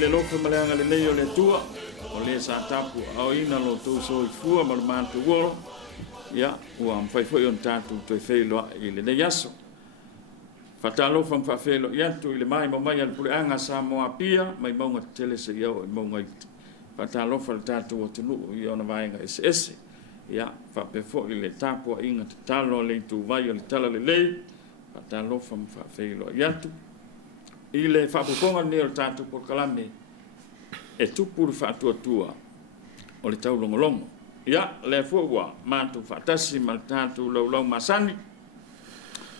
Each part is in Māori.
le lofa maleanga le nei o le tua o le sa tapu au ina lo tu so fua ma mantu wo ya ua fai foi on tatu to felo i le nei aso fatalo fam fa felo ya tu le mai mai al puleanga sa mo apia mai monga tele se yo monga fatalo fa tatu o tunu i ona vai nga ss ya fa pe fo i le tapu inga talo le tu vai o le tala le lei fatalo fam fa felo ya tu i le whapuponga ni o tātou por kalame e tupuru whātua o le tau longolongo. Ia, le fuwa, mātou whātasi ma le tātou laulau masani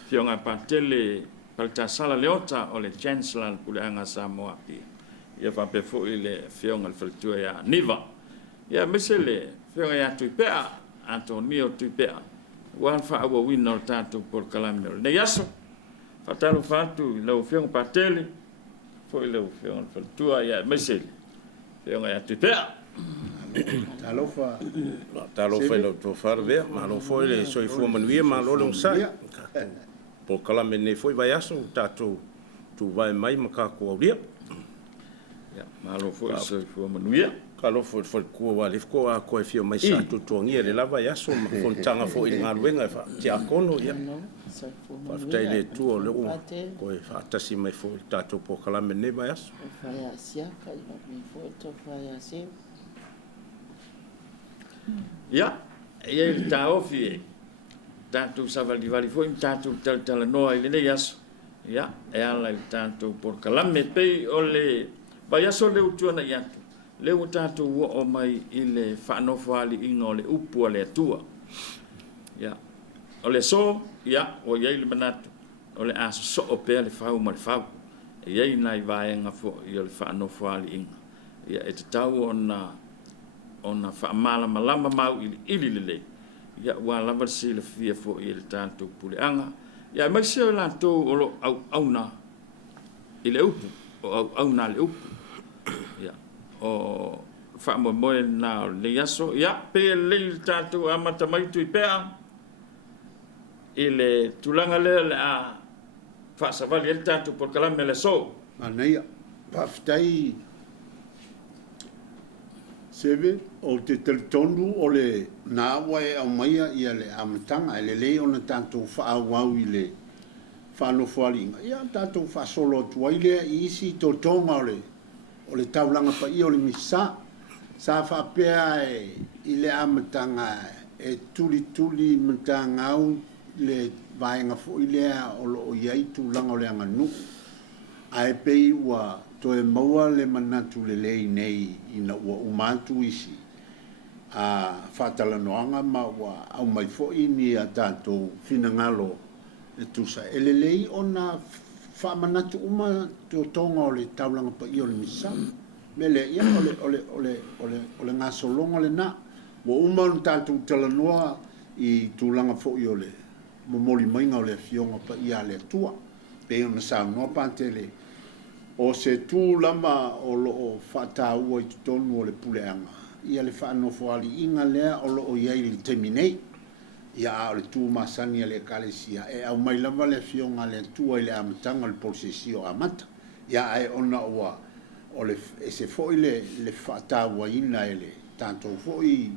fionga pātele palita sala leota o le Chancellor Puleanga Samoa Pia. Ia whapefo i le fionga le whalitua ia Niva. Ia, mise le fionga ia tuipea, ato ni o tuipea. Wan whaawa wina o tātou por kalame o le nei aso. Fatalo fatu lau fiong patele foi lau fiong fatua ya mesel fiong ya tupea talo fa lo to farve ma lo foi le soi fu manuia ma lo long sai po kala me ne foi vai aso tatu tu vai mai maka ko dia ya ma lo foi soi fu manuia kalo foi ko wa lif ko a ko fio mai sa tu tongia le lava ya so kon tanga fo i nga luenga fa ti akono ya fa ftai le tu o le ko fa tasi mai fo tato po kala me ne vai aso fa ya sia ka i mi fo to fa ya se ya e ta ofi tanto sava di vali fo tanto tal no ile ne yaso ya e ala tanto por kala me pe o le vai aso le utuana ya le utato o mai i le whanofo ali inga o le upu o le atua. Ia. O le so, ia, o iei le manatu. O le aso so o pea le whau ma le whau. E iei nai vaenga fo i o le whanofo ali inga. Ia, e te tau o na whaamala malama mau ili le le. Ia, ua lava si le fia fo i le tātou puleanga. Ia, mai se o la tō o lo au na i le upu. O au na le upu. Ia. O whaamo moe nā le yaso. Ia, pe le tātou amata mai tui pēa. I le tulanga lea le a whaasawali e tātou por kalame le so. Anaia, paftai seve o te teletonu o le nāwa e au maia ia le amatanga. E le lei ona tātou whaawau i le whanofwalinga. Ia, tātou whaasolo tuai lea i isi tō tonga o le taulanga pa i o le misa sa whapea i le amatanga e tuli matanga au le vaenga fo i lea o lo o iai tūlanga o le anganu ai pei ua to e maua le manatu le lei nei ina ua umatu isi a whatalanoanga ma ua au mai fo i ni a tātou finangalo e tusa e le lei ona whamanatu uma te tonga o le taulanga pa i o le misa. Mele ia o le ngā solonga le nā. Wa uma o tātou talanoa i tūlanga fo i o le momoli mainga o le fionga pa i a le tua. Pe ona sa noa pātele. O se tūlama o lo o whātāua i tutonu o le puleanga. Ia le whaanofo ali inga lea o lo o iai le teminei. Ia o le tū masani le kalesia e au mai lava le fionga le tua i le amatanga le posesio amata ia ai ona ua o le e se foi le whataua ina e le tātou foi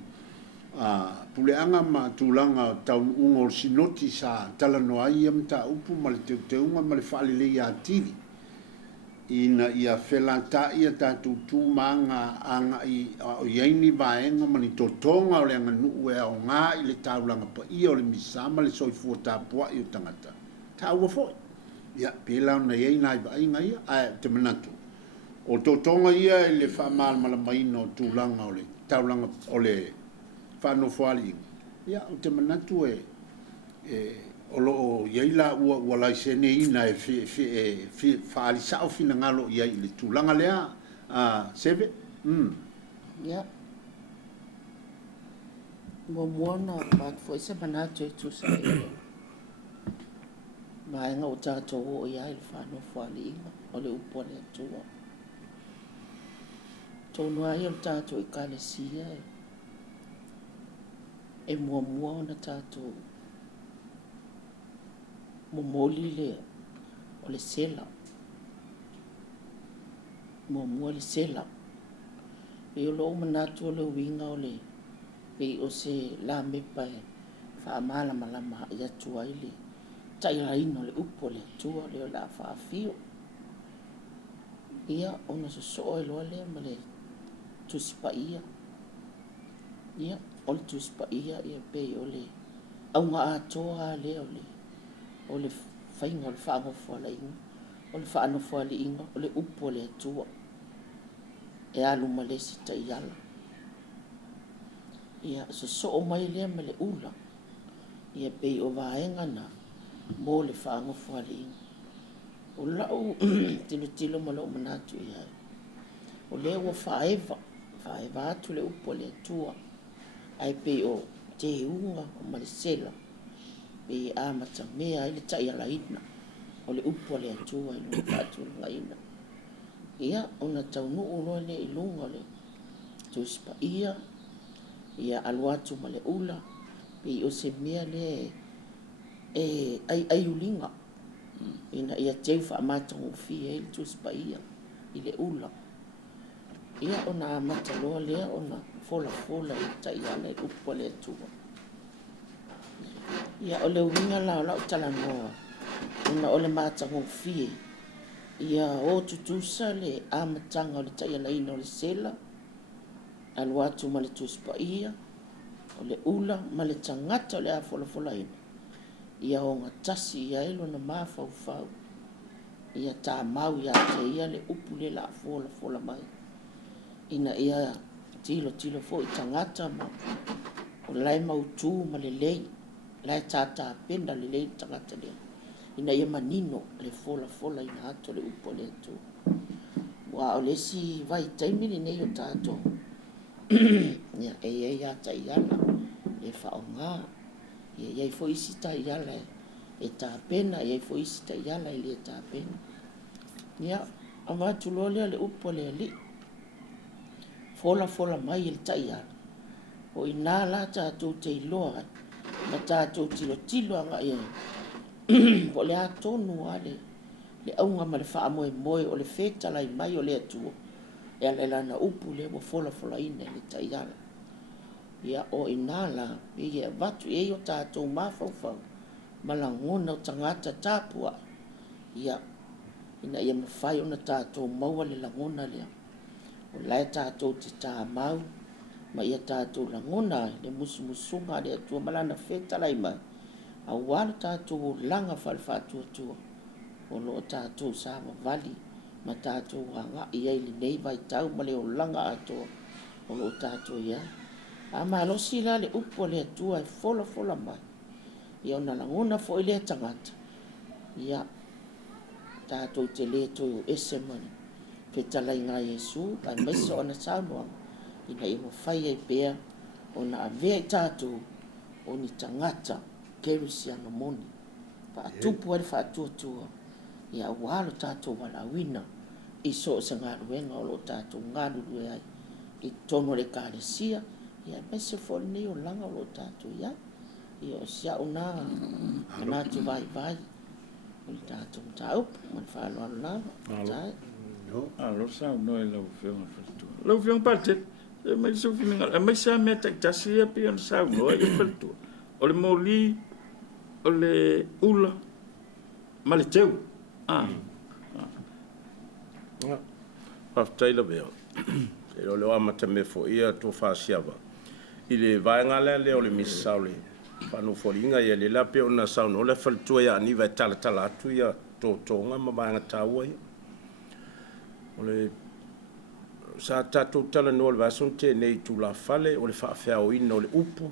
puleanga ma tūlanga taun unga o sinoti sa talanoa ia mta upu ma le teunga ma le whaalele ia tiri ina ia whelata ia tātou tūmanga anga i o iaini vaenga mani totonga o le anga nuu e o ngā i le taulanga pa ia o le misama le soifua tāpua i o tangata. Tā ua foi. Ia, pēlau na iei nai vaenga ia, ai te manatu. O totonga ia i le whaamala malamaina o tūlanga o le taulanga o le whanofwali. Ia, o te manatu o lo iai la ua lai sene ina e whaali sao fina ngalo iai le tūlanga lea seve. Ia. Moana mak foi se manatu e tusa e maenga o tātou o iai le whanofwali o le upo le atua. Tōnu ai o tātou i kālesia e mua o na tātou momoli le o le sela mua le sela. E o lo manatu o le winga o le pe o se la me pa fa mala malama ia tua ile tai la ino le upo le tua le la fa fio. Ia ona se so e lo le ma le tuspa ia. Ia o le tuspa ia pe o le au nga atoa le o le fainga o le fa ngofo la inga. O le fa ngofo le inga o le upo le tua. E alu malesi ta iala. Ia so o mai le ma le ula. Ia pe o vaenga na mo le whaango whare. O lau tilo ma lau manatu ia. O le ua whaeva atu le upo le tua. Ai pe o te unga o ma le sela. Pe a mata mea ile ta iala ina. O le upo le tua ile whaatu nga ina. Ia ona tau nuu loa le ilunga le tuspa ia aluatu ma le ula pe o se mea le ai ulinga ina ia teu wha amata ngofi le tuspa ia i le ula ia ona amata loa lea ona fola i ta ia le upo le tua ia o le ulinga lao tala noa ona o le mata ngofi ia o tutusa le amatanga o le taia laina o le sela aluatu ma le tuspa ia o le ula ma le tangata o le afolafola ina ia o ngatasi ia elo na mafaufau ia ta mau ia te ia le upu le la afolafola mai ina ia tilo fo i tangata ma o lai mautu ma le lei lai tata penda le lei tangata le ina ia manino le fola ina ato le upo le tu. Wa o le si vai taimini nei o tato. Ia ia ta iala e whaonga. Ia fo isi ta iala e ta pena. Ia fo isi ta iala e le ta pena. Ia a watu lolea le upo le li. Fola mai il ta iala. O ina la tato te iloa. Ma tato tilo anga ia. Po le atonu ale le aunga ma le wha moe o le feta lai mai o le atua e ale lana upu le mo fola ina le taiala ia o inala pe ia vatu e o tātou mawhauwhau ma la ngona o tangata tāpua ia ina ia mawhai o na tātou maua le la ngona lea o lai tātou te tā mau ma ia tātou la ngona le musunga le atua ma lana feta lai mai a wala tātou langa whalwhātua o lo tātou sāma vali ma tātou hanga i eili nei vai tau ma le o langa atoa o lo tātou ia a ma losi la le upo le atua e fola mai i o na langona fo i le tangata ia tātou te le toi o ese mani petalai ngā Yesu ai maisa o na sānoa ina i mo whai ai pēr o na avea i tātou o ni tangata Kerisiano moni. Pa tupu ari fa tua. Ia walo tātou wala wina. I so sa ngā ruenga o lo tātou ngā ruru ai. I tono le kāresia. Ia mese fol ni o langa o lo tātou ia. Ia o sia o nā. Nā tu vai. O le tātou tāup. Man whalo alo lava. Alo sa no e lau whionga whaltua. Lau whionga pate. E mai sa whininga. E mai sa mea taktasi ia pia na sa no e whaltua. O le moli o le ula ma le teu Taila veo e o le amata me fo ia to fasiava i le vaenga le o le misau le whanu foringa ia le lape o na sau no le whaltua ia ni vai tala atu ia tonga ma vaenga taua ia o le sa tatou tala no le vason te nei tu la fale o le whaafea o ina o le upu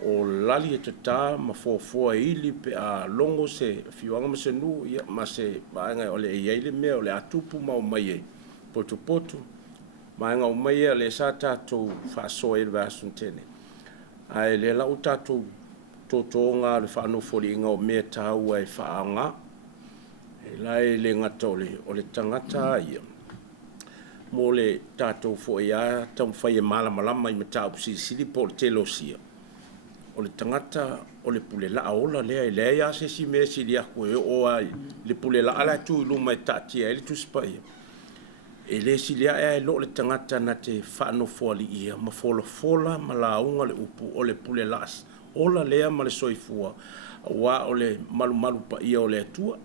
o lali e te tā ma fōfōa ili pe a longo se fiwanga ma se nu ia ma se maanga o le eile mea o le atupu ma o mai e potu maanga o mai e le sa tātou whaasoa e le vasun tene ai le lau tātou tōtonga le whanofori inga o mea tāua e whaanga e lai le ngata o le tangata ia mo le tātou fo ia tam whai e malama i ma tāu sili po le telosia o le tangata o le pule la aola lea i lea ia se si mea si lia koe o ai le pule la ala tu luma e tatia e le tu spai e le silia e lo le tangata na te whanofua li ia ma fola ma launga le upu o le pule las ola lea ma le soifua wa o le malu pa ia o le atua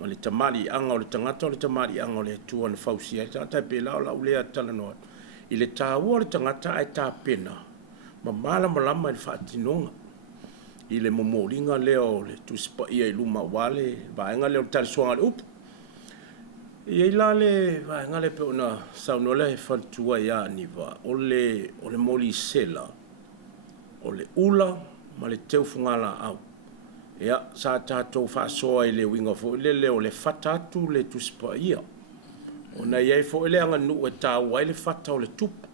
ma le tamari anga o le tangata o le tamari anga o le atua na fausia ta pe la o lea tala noa i le tāua o le tangata ai tā pena ma malama i le whaatinonga i le momoringa leo le tuspa ia i luma wale vaenga leo tali suanga le upu ia i la le vaenga le pe ona saunole whantua ia niwa o le moli sela o le ula ma le teu fungala au ia sa tātou whaasoa i le winga fo le leo le whatatu le tuspa ia ona iai fo ele anga nu e tāua i le whata o le tupu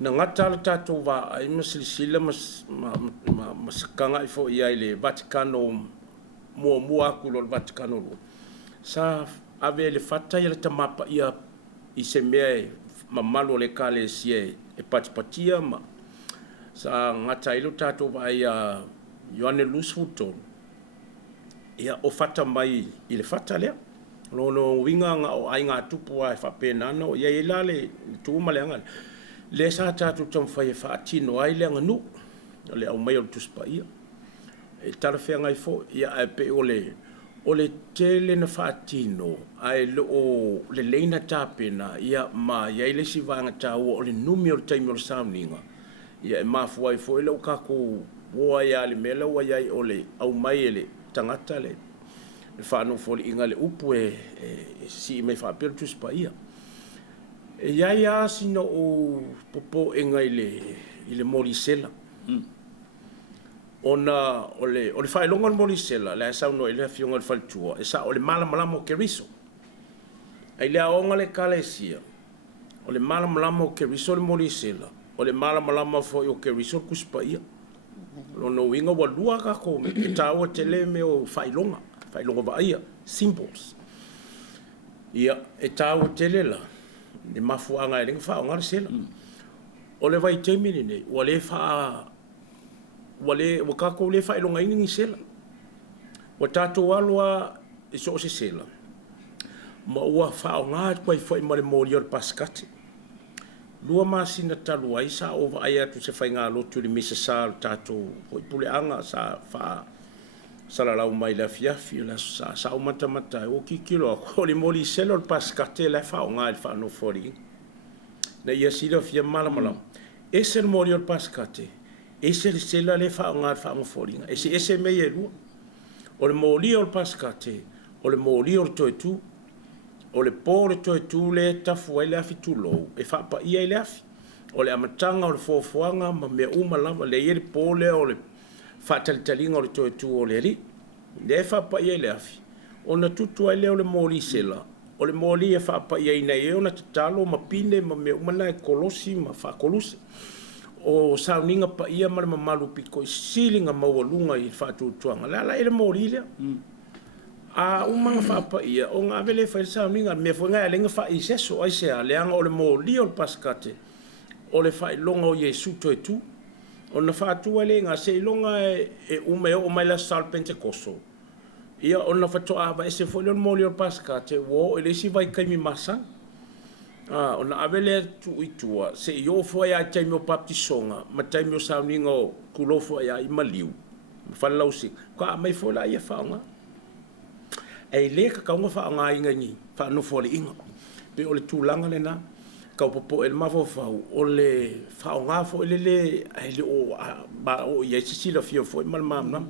na ngata le tātou wa ai masilisila masakanga i fo iai le Vaticano mua aku lo le Vaticano lo sa ave le whata i le tamapa ia i se mea mamalo le kale sie e patipatia ma sa ngata ilo tātou wa ai Ioane Lusfuton ia o whata mai i le whata lea lono winga nga o ai ngā tupu ai whapena no ia i la le tūma le anga le sa tātou tamwhai e whaatino ai le anga nu le au mai o le tuspa ia e tarawhia ngai fo ia e pe o le tele na whaatino ai le leina tāpena ia ma ia i le si vanga tāua o le numi o le taimi o le sauninga ia e mafu ai fo ele o kako woa ia le mela wa ia o le au mai ele tangata le whanau foli inga le upu si mai whapero tuspa ia e iai asina o popo inga i le morisela ona o le whailonga morisela le asauno i le fionga le whalitua e sa o le malamalama o Keriso ai le aonga le kalesia o le malamalama o Keriso le morisela o le malamalama fo o Keriso kuspa ia lono winga wa lua kako me e tāua tele me o whailonga ba ia symbols ia e tāua tele la le mafuanga e ringa whaonga le sela o le vai teimini nei wa kako le whailonga ingi sela wa tātou alua e so se sela ma ua whaonga kwa i fwai mare mori o le paskati lua masina talu ai sa ova ai atu se whainga lotu le misa sa tātou hoi pule anga sa wha salalau mai la fiafi la sa o mata o kikilo ko le moli selo le paskate la fa o ngai fa no fori na ia sila fia mala ese le moli le paskate ese le sela le fa o ngai fa no fori ese me yelu o le moli le paskate o le moli o toitu o le pore toitu le tafu ai la fitulo e fa pa ia le afi o le amatanga o le fofoanga ma me uma lava le ia le pole o le fatalitalinga o le toitu o le ri le whapa ia le afi o na tutu ai leo le moli sela o le moli e whapa ia ina e o na tatalo ma pine ma me umana e kolosi ma whakoluse o sauninga pa ia ma le mamalu piko i silinga maualunga i whatutuanga la ele moli lea a umanga whapa ia o ngā vele whai sauninga me fwinga e lenga wha i seso ai sea leanga o le moli o le paskate o le whai longa o Yesu toitu o na whātua le ngā se ilonga e ume o mai la sal Pentecosto. Ia o na whatoa awa e se fwile o moli o paska te wo e le si vai kaimi masa. O na awele tu itua se i o fwai a taimi o baptisonga ma taimi o sauninga o kulofo a i maliu. Whalau si. Ka mai fwila ia whaonga. E le ka kaunga whaonga inga ni. Whaano fwale inga. Pe o le tūlanga le na. Kau popo el mafo fau o le whaonga fo le o ia sisila fio fo mal mamna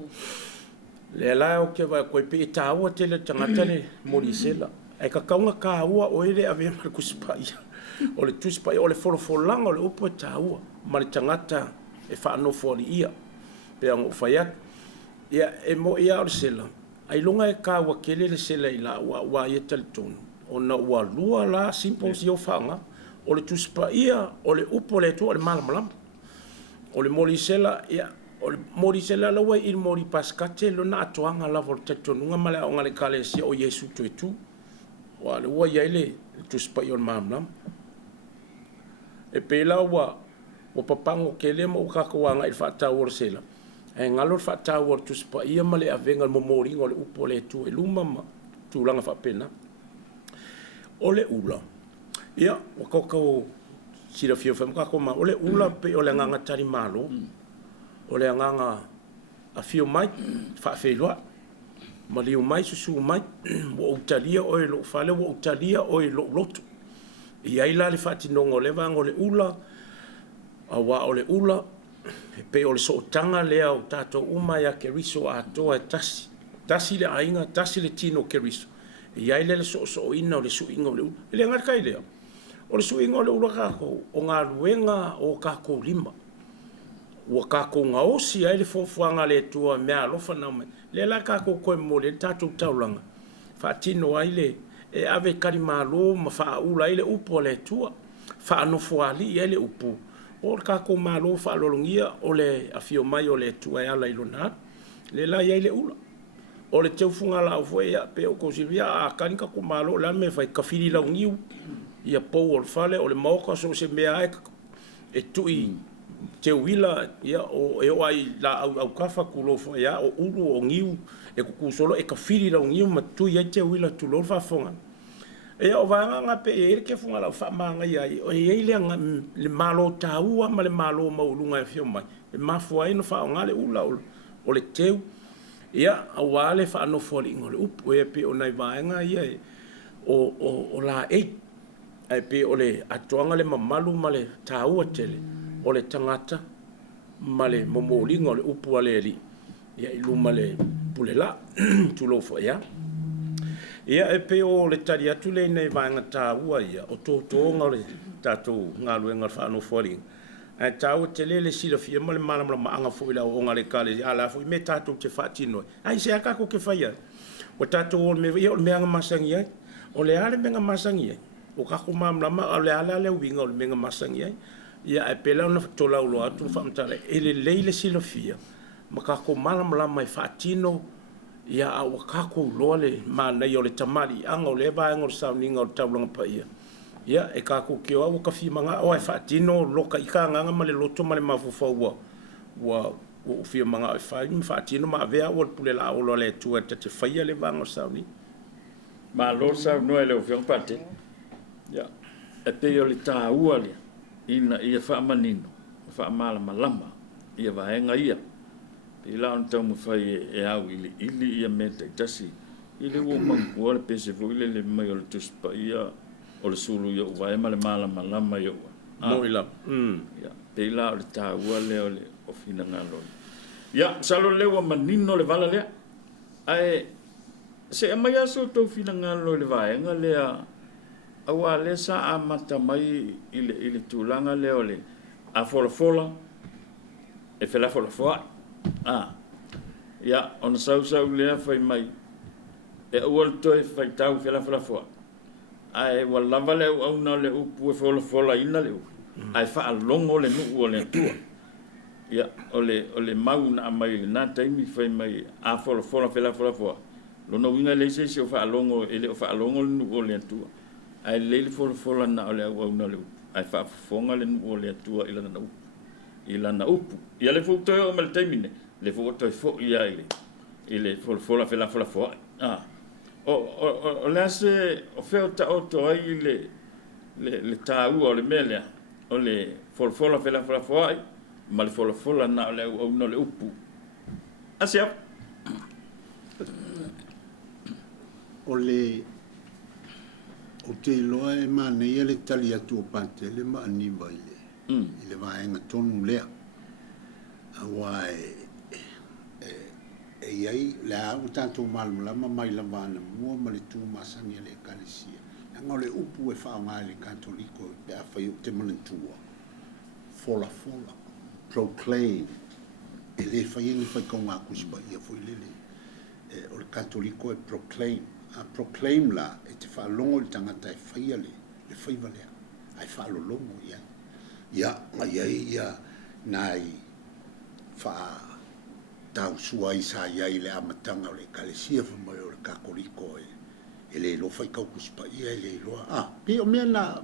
le la o ke vai koe pe tāua te le tangata le morisela e ka kaunga ka ua o ele ave mal kuspaia o le tuspaia o le folofolanga o le upo tāua ma le tangata e whaano fo ia pe ang ufaiat ia e mo ia o le sela ai longa e ka ua kele le sela i la ua ia talitonu o na ua lua la simples i o whaonga o le tuspa ia o le upo le tu o le malamalama o le morisela ia o le morisela la wai il mori paskate lo na atoanga la vol tetonunga mala o ngale kale si o Yesu toitu wa le wai ile tuspa ia o le malamalama e pela wa papango kele mo kakawanga il fata o sela e ngalo fata o tuspa ia male avenga mo mori o le upo le tu e luma ma tulanga fa pena o le ula ia o ko sira fio fam ka ko ma ole ula pe ole nganga tari malo ole nganga a fio mai fa fe lo ma liu mai su mai o utalia o lo fale o utalia o lo lotu ia ila le fati no ngole va ngole ula awa ole ula pe ole so tanga le au tato uma ya ke riso a to tasi le ainga tasi le tino ke riso ia ile le so ina le su ingo le ngar kai le o le su ingo le ula ka ko o nga luenga o ka ko lima o ka ko nga o si ai le fofuanga le tua me alo fa na le la ka ko ko mo le tato taulanga fatino ai le e ave kari malo ma fa ula ile upo le tua fa no foali ile upo o ka ko malo fa lolungia o le afio mai o le tua ala ilona le la ile ula o le teu funga la foi ya pe o ko silvia a kanika ko malo la me fai kafiri la ngiu ia po o fale o le moko so se me ai e tui te wila ia o e ai la au kafa kulo fo ya o ulu o ngiu e ku solo e kafiri la ngiu ma tu ia te wila tu lo fa fonga e o va nga pe e ke funga la fa manga ia o e ile le malo taua ma le malo ma ulunga e fio mai e ma fo ai no fa nga le ula o le teu ia awale fa no foli ngole up e pe o nai vaenga ia o la e pe o le atoanga le mamalu ma le taua tele o le tangata ma le momolinga o le upu ale li ia ilu ma le pulela tulo fo ia e pe o le tari atu le nei vaenga taua ia o totonga le tatou ngaluenga fa no foli e tau te lele sila fia ma le malama ma anga fo ila o ngale kale ala fo me tatou te fatino ai se aka ko ke faia o tatou me me anga masangi ai o le ale me anga masangi ai o ka ko mam la ma le ala le winga o me anga masangi ai ia e pela na tola lo atu fa mtale ele leile sila fia ma ka ko malama la mai fatino ia o ka ko lo le ma na yo le tamali anga o le va anga o sauninga o taulanga pa ia ia e ka ko ke o ka fi manga o e fatino loka ika nganga male loto male mafufa wa o fi manga e fatino ma vea o pule la o le tu te faia le vanga sauni ma lo sa no ele o fiong pate ya e pe yo le ta uale ina ia fa manino fa mala malama ia va enga ia pe la on tamu fai e au ili ia meta tasi ili wo man o le pese vo ile le mai o le tuspa ia o le sulu yo vai ma le malama yo no ila ya pe la o ta uale o le o fina ngalo ya salo le wa manino le vala le ai se mai aso to fina ngalo le vai nga le a wa le sa amata mai ile tulanga le ole a fola e fe la fola ya on sau le fai mai e o to e fai tau fe la fola ai wala vale au na le upu fola ina le ai fa longo le nu o le tua ya ole mau na mai na taimi fai mai a fola fe la fola lo no winga le se fa longo ele fa longo nu o le tua ai le fola na ole au na le ai fa fonga le nu o le tua ila na upu ia le futo o mal taimi le futo fo ia ile fola fe la fola o le se o feo ta auto ai le tau o le mele o le fola fe la fola ma le fola na le o no le upu asia o te loa e mana ia le tali atu o pante le ma ani mai le vaenga tonu lea awa e iai le au tanto malama mai la vana mua ma le tu masani le kalesia anga le upu e whaonga le katoliko pe a whai te manantua fola proclaim e le whai ni whai konga kuspa ia fwoi lele o le katoliko e proclaim la e te whaalongo le tangata e whai ale le whai valea ai whaalolongo ia ia nai wha tau sua i sa iai le amatanga o le kalesia whamai o le kakoriko e le lo fai kau kuspa ia le loa pe o mea na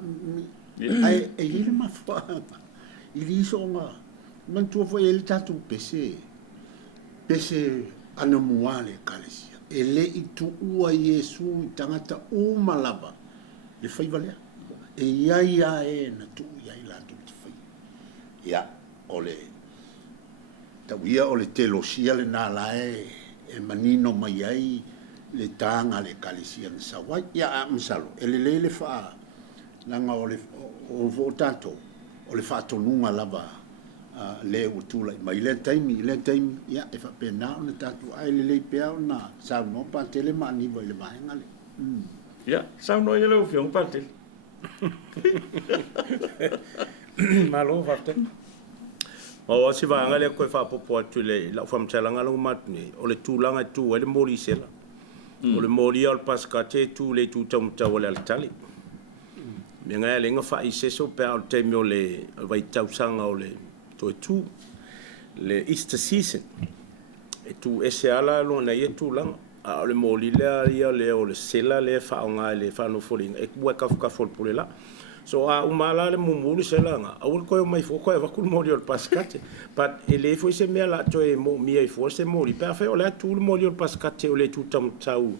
ai e le mafua i li songa mantua foi ele tatu pese ana mua le kalesia e le i tu ua Yesu tangata o malava le fai valea e ia e na tu ia la tu te fai ia ole tauia o le telosia le nā lae e manino mai ai le tanga le kalisia na sawai ia a msalo e le lele wha langa o vo tato o le wha tonunga lava le utula mai le taimi ia e wha pena o na tatu ai le pea o na sao no pa tele mani vai le vaenga le ia sao no ia le ufiong pa tele malo varte o si vanga le ko fa popo tu le la fam chalanga lo matni o le tulanga tu le mori sela o le mori al pascate tu le tu tam tawala al tali me nga le nga fa ise so pe al temio le vai tau sanga o le tu le Easter season e tu ese ala lo na ye tu lang a le mori le ia le o le sela le fa nga le fa no foling e bua ka fol pule la so a umala le mumulu selanga a ul ko mai fo ko va kul mori al pascate but ele fo se me la to e mo mi e fo se mori per fe o le tu mori al pascate o le tu tam tau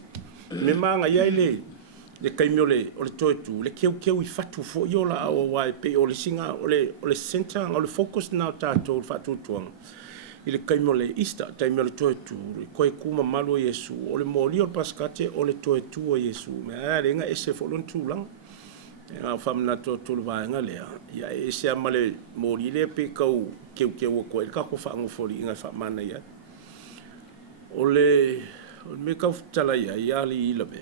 me manga ia le kaimiole o le toi tu le keu I fatu fo yo la o wai pe o le singa o le center o le focus na tato fatu tuang I le kaimiole Easter taimiole toi tu ko e kuma malo Yesu o le mori al pascate o le toi tu o Yesu me a le nga ese fo lon tu lang nga famna to va nga le ya ese amale mori le pe kau keu ko ka ko fa ngo fori nga fa mana ya ole me ka tala ya li la be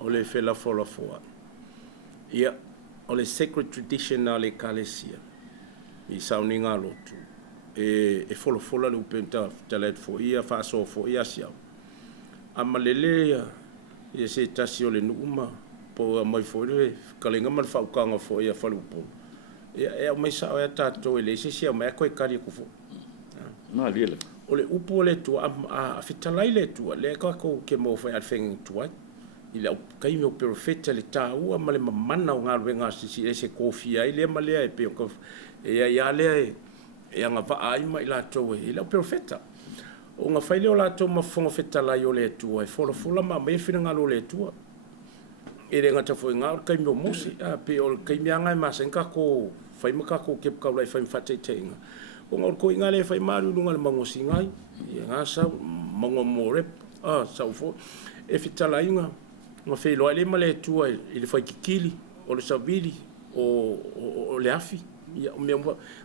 ole fe la fola foa ya ole sacred traditional ecclesia I sauninga lotu e fola le upenta tala fo ia fa so fo ia sia amalele ya se tasio le numa po mai fo le kalenga mal fa kanga fo ia fa lupo e mai sa o tato ele se sia mai ko e kari ku fo ma liele o le upo le tu a fitalai le tu le ka ko ke mo fa alfeng tu ai ile kai me profeta le ta u ma le mamana o ngal venga si ese kofi ai le ma le e pe ko e ya le e nga va ai mai la to e le profeta o nga fai le o la to ma fongo fitalai o le tu ai fola ma me fina ngalo le tu e le ngata foi ngal kai me musi a pe o kai me nga ma sen ka ko fai ma ka ko ke ka lai fai fa te tenga o ngol ko ingale fai maru lunga le mango singai e nga sa mango more sa fo e fitala inga ma fei lo ale male tu ai il fai kikili o le sabili o le afi ya me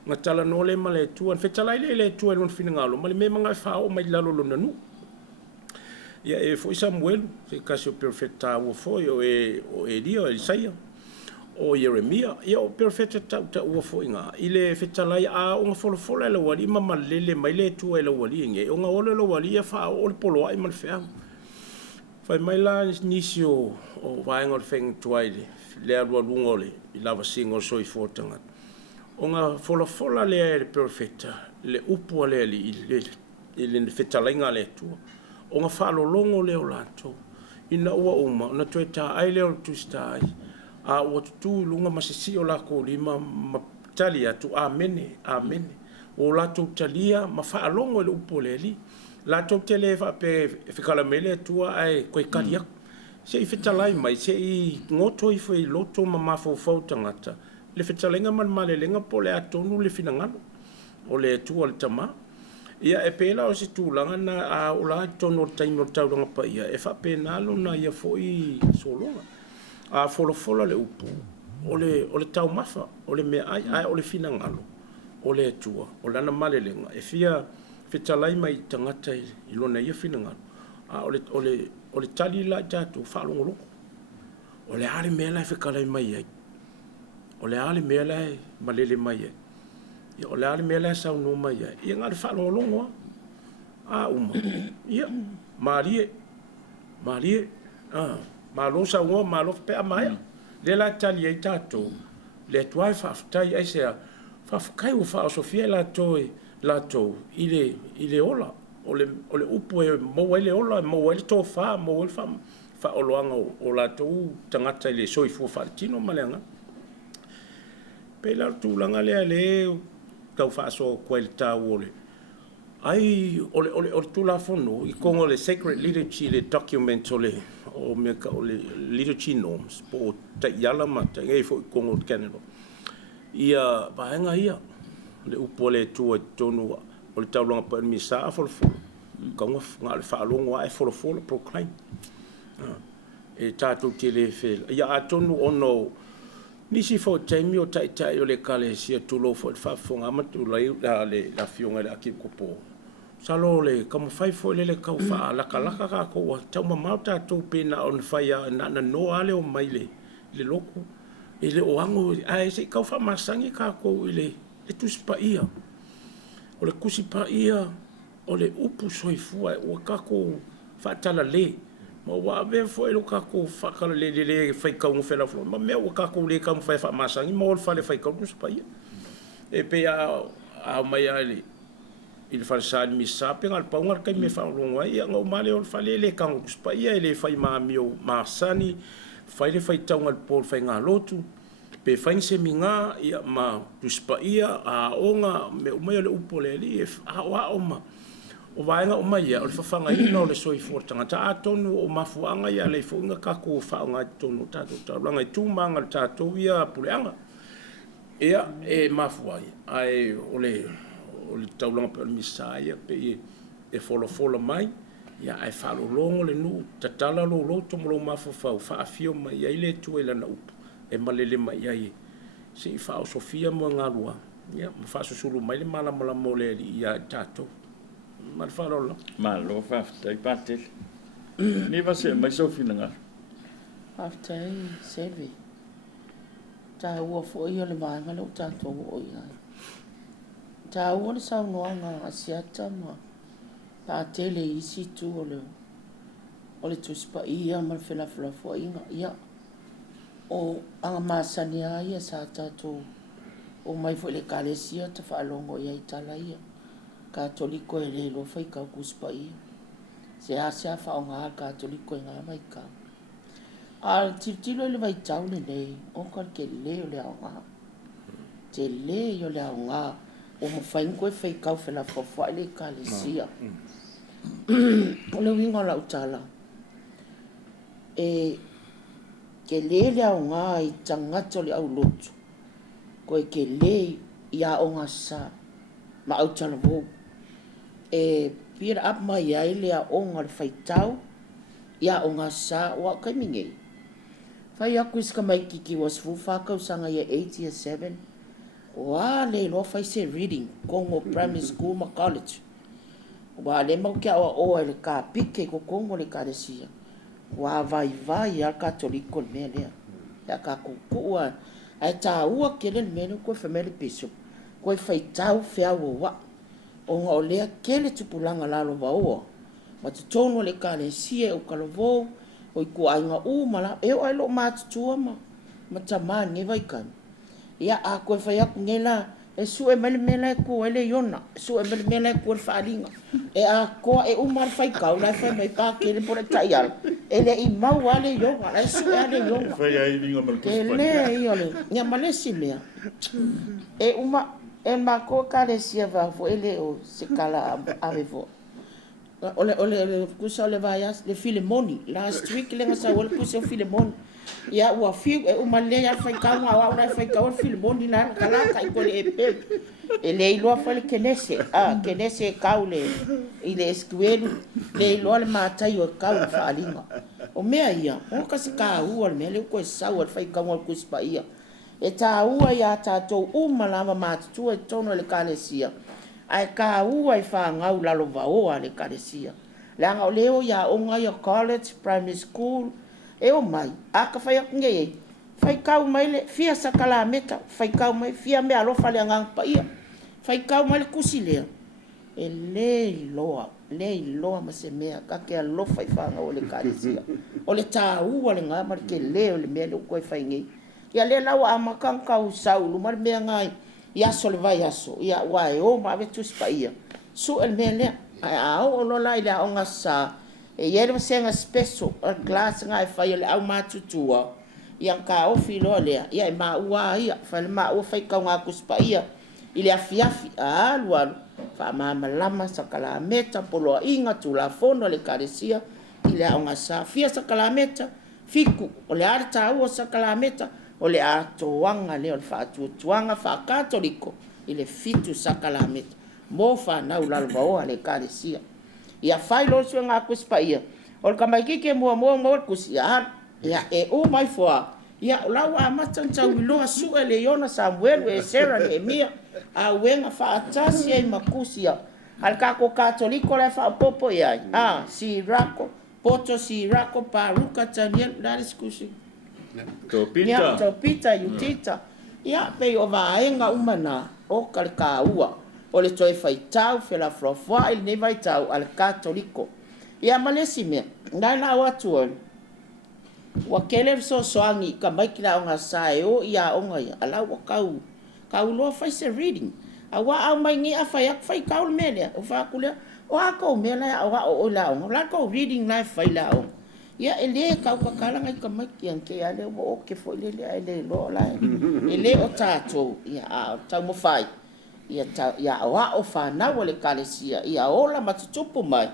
nga tala no le male tu an fitala le tu an fina ngalo male me manga fa o mai lalo lo nanu ya e foi Samuel se caso perfecta o foi o Elia Isaia o Jeremia ia o perfecta ta o foi nga ile fetalai a o fola le wali mama lele mai le tu ele wali nge o nga ole lo wali fa o le polo ai mal fa fai mai la nisio o vai ngol feng tuaile le alwa lungole I lava singo so I fotanga o nga fola le perfecta le upu le ile fetalai nga le tu o nga fa lo longo le o lato ina ua uma na tueta ai le o tu stai a o tu lunga masisi o la ko lima talia tu amene o la tu talia ma fa longo le upoleli la tu tele fa pe fikala mele tu ai ko kadia se I fitalai mai se I ngoto I foi loto ma fo tangata le fitalenga man male lenga pole atonu le finangalo o le tu o le tama ia e pela o se tūlanga na a o la tono taimo tauranga pa ia e whapenalo na ia foi solonga a fola le upu o le tau mafa o le mea ai o le finangalo o le tua o lana malelenga e fia fitalai mai tangata I lona ia finangalo a o le tali la tatu whalongoloko o le ale mea lai whikalai mai ai o le ale mea lai malele mai ai ia o le ale mea lai sau no mai ai ia ngare whalongolongo a uma ia marie malo sa ngo malo pe amaya le la tali ai tato le tuai faaftai ai se faafkai o fa sofia la to ile ola ole upu e mo ile ola mo ile to fa mo ile fa oloanga o la to tangata ile soifu fa tino malanga pe la tu langa le tau fa so kwelta ole ai ole tu la fono I kongo le sacred liturgy le document ole o me ka o le liturgy norms po ta yala ma ta ngai fo kongo kenelo ia vaenga ia le upole tu tonu o le taulanga pa misa fo fo ka nga le fa longo ai fo proclaim e tatou tele fe ia atonu ono nisi fo taimi o tai tai o le kale sia tulo fo fa fonga matu la fionga le aki kopo salo le como fai fo le ka fa la kala ka ko tau ma tatou pena on faia na no ale o maile le loko ele o ango ai se ka fa masangi ka ko ile e tu spa ia o le kusi pa ia o le upu soifua o ka ko fa tala le ma wa be fo elo ka ko fa ka le fai ka un fela flo ma me o ka ko le ka fa masangi ma o fa le fai ka tu spa ia e pe a mai ale il fa sa mi sa pe ngal pa ngal kai me fa lo ngai ya ngo male o fa le ka un spa ia ele fai ma mio ma sani fai le fai tau ngal pol fai nga lotu pe fai se minga ia ma tu spa ia a onga me o mai le upole li e a wa o ma o vaenga o mai o le fafanga ina o le soi fortanga ta atonu o mafuanga ia le funga ka ko fa nga tonu tato ta langa tu manga tato ia puleanga ia e mafuai ai o le taulanga pe misaia pe e folo mai ia ai fa lo longo le nu tatala lo to mo mafu fa afio mai ia le tu ela na up e malele mai ai si fa o sofia mo ngalua ia mo fa so sulu mai le mala mala mole ia tato mal farolo malo fa tai patel ni va se mai so finanga after sevi ta wo fo yo le mai ngalo ta to o ia ta wo le sa no nga asiata ma ta tele isi tu o le tu spa ia mal fela fo ia o anga masania ia sa ta to o mai fo le kalesia ta fa longo ia itala ia Katoliko e le lo fai ka kuspa ia. Se asia fa o ngā katoliko e ngā mai ka. A tilo le vai tau le nei, o kar ke le o le au ngā. Te le o le au ngā, o mo fai ngoe fai kau fela fawha le ka le sia. O le winga la utala. E ke le au ngā i tangato le au lotu. Koe ke le ia o ngā sa. Ma au tala vau. E pira ap mai ai lea o ngā whaitau, ia o ngā sa o kai mingei. Whai aku iska mai kiki was fu whakau sanga ia 8 year 7. Wa le lo whai se reading, Kongo Primary School ma college. Wa le mau kia o le ka pike ko Kongo le ka resia. Wa vai al katoliko le mea lea. Ia ka kukua, ai tā ua kele le mea koe whamele piso. Koe whaitau whea wa. O ngā o lea kele tupulanga lalo waoa. Ma te tono le ka le sia o kalavou, o i kua ainga mala, e o ai lo mātutua ma tamā nge vaikan. Ia a koe whai aku ngela, e su e mele mele kua ele iona, su e mele mele kua whaaringa. E a koa e umar whai kau, lai whai mai pā kele pore tai ala. E le i mau ale ionga, lai su e ale ionga. Whai ai vinga malkuspa. Ke le i ole, nia malesi mea. E e mako kale sia va fo ele o se kala ave vo ole kusa le vayas le Filemoni last week le ngasa ole kusa Filemoni ya wa fi e o male ya fai ka wa wa fai ka Filemoni la kala ka ko le pe ele lo fa le kenese kaule ile eskuelu le lo le mata yo kaule fa alinga o mea ia o ka se ka u ole mele ko sa o fai ka wa kuspa ia e tā ua ia tātou malama mātutua e tono le kalesia. Ai ka ua i whāngau lalo vaoa le kalesia. Le anga o leo ia onga ia college, primary school, e o mai. A ka whai aku ngei. Whai kau mai le fia sakala meta. Whai kau mai fia mea alofa le angang pa ia. Whai kau mai le kusi lea. E le loa ma se mea. Ka ke alofa i whāngau le kalesia. O le tā ua le ngā mara ke leo le mea le ukoi whai ngei. Ia le lawa a makang kau saulu mar mea ngai yaso le vai yaso ia wai o ma ve tuspa ia su el mele a o lo lai la onga sa e yere senga special a glass ngai fai le au matutua ia ka o filo le ia ma ua ia fa le ma o fai ka nga kuspa ia ile afiafi a lualu fa ma malama sakala meta polo inga tu la fono le karesia le aonga sa fia sakalameta fiku o le ara tāua sakalameta o le atoanga le o le whaatuatuanga whaakatoliko i le fitu sakalameta mo whanau lalvaoa le kāresia ia whai lo sua ngā kuspa ia o le kamaikike mua mo le kusi ia e o mai foa ia o lau a matan tau iloa su e le Iona Samuel e Sarah le Emia a wenga whaatasi e makusi ia al kako katoliko le whaapopo ia si rako poto si rako paruka Daniel Lariskusi Tō pita yutita ia pe o vaenga umana o kalka ua o le toi faitau fela frofua il ne vaitau al katoliko ia malesi me nana watu o wa kele so soangi ka mai kila o nga sae o ia onga ia ala wa kau lo fai se reading awa au mai ngi a fai ak fai kau mele o fa kule o ako mele o la o la ko reading life fai la o ia ele kau ka kala ngai ka mai ki anke ale o ke foi le lo la ele o tato ia a tau mo fai ia ia o fa na wale kalesia ia o la matutupu mai